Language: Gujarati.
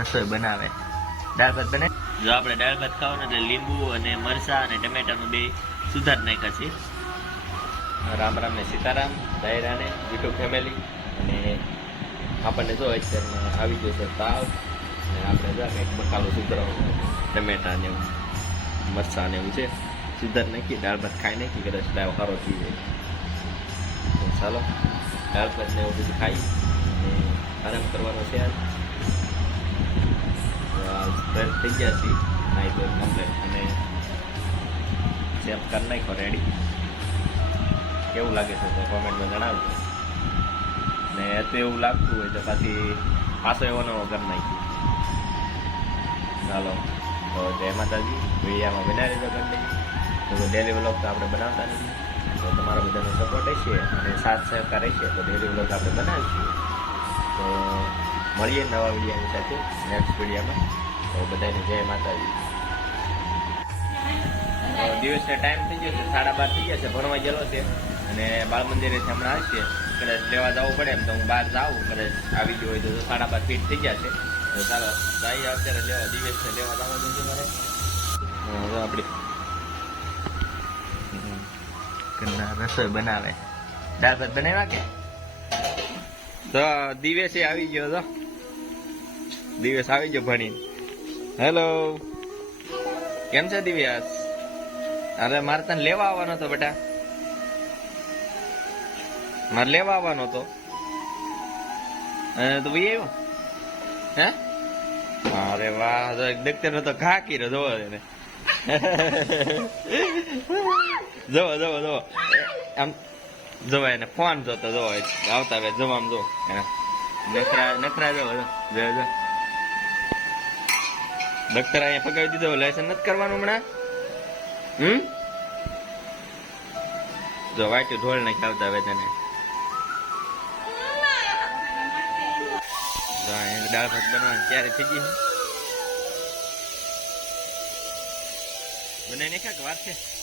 રસોઈ બનાવે. દાળ ભાત બને? જો આપણે દાળ ભાત ખાવાનું એટલે લીંબુ અને મરચાં અને ટમેટાનું બે સુધાર નાખ્યા છે રામ રામ ને સીતારામ ડાયરાને યુટ્યુબ ફેમિલી અને આપણને જો અત્યારમાં આવી ગયો છે તાવ અને આપણે જો કંઈક મસાલો સુધરાવો ટમેટા ને એવું, મરચાં ને એવું છે. સુધાર નાખી, દાળ ભાત ખાઈ નાખી, કદાચ દાવ સારો થઈ જાય. ચાલો, દાળ ભાત ને એવું બધું ખાઈ અને આરામ કરવાનો છે થઈ ગયા છીએ નાઈ તો કમ્પ્લેટ અને સેમ કરી નાખો રેડી કેવું લાગે છે તો કોમેન્ટમાં જણાવજો. ને તો એવું લાગતું હોય તો પાછી પાછો એવો નવો કરી નાખી ચાલો, તો જય માતાજી. વિડીયામાં બનાવી દેજો કંઈ તો ડેલી વ્લોગ તો આપણે બનાવતા નથી. તો તમારો બધાનો સપોર્ટ હશે અને સાથ સહકાર હશે તો ડેલી વ્લોગ આપણે બનાવીશું. તો મળીએ નવા વિડીયાની સાથે નેક્સ્ટ વિડીયોમાં. તો બધાને જય માતાજી. દિવસનો ટાઈમ થઈ ગયો છે સાડા બાર થઈ ગયા છે ભણવા ગયેલો છે. અને બાળ મંદિરેથી હમણાં આવશે કદાચ લેવા જવું પડે એમ તો હું બહાર જાઉં કદાચ આવી ગયો હોય તો સાડા બાર ફીટ થઈ ગયા છે. તો ચાલો જઈએ અત્યારે લેવા દિવસને લેવા જવાનું છે મારે. આપણી રસોઈ બનાવે. દાળ ભાત બનાવ્યા કે? તો દિવસે આવી ગયો તો. દિવસ આવી ગયો ભણી હેલો કેમ છે દિવ્યાસ? અરે, મારે તને લેવા આવવાનો હતો બેટા. મારે લેવા આવવાનો હતો. અને તો ભાઈ આવ્યો? હે? અરે વાહ દખ્તર તો ઘા રહ્યો જોવો એને. જોવો જોવો જોવો. આમ, જોવા એને, ફોન જોતો, જોવો આવતા હવે જોવા આમ જો એને. નખરા નખરા જોવો જો જો. ડોક્ટર અહીંયા પગાવી દીધો લેસન નથી કરવાનું હમણાં. હમ? જો વાટ્યું ઢોળ નાખી આવતા હવે તને. દાળ ભાત બનાવવાની ત્યારે થઈ ગઈ છે. બનાવી ક્યાંક વાત છે?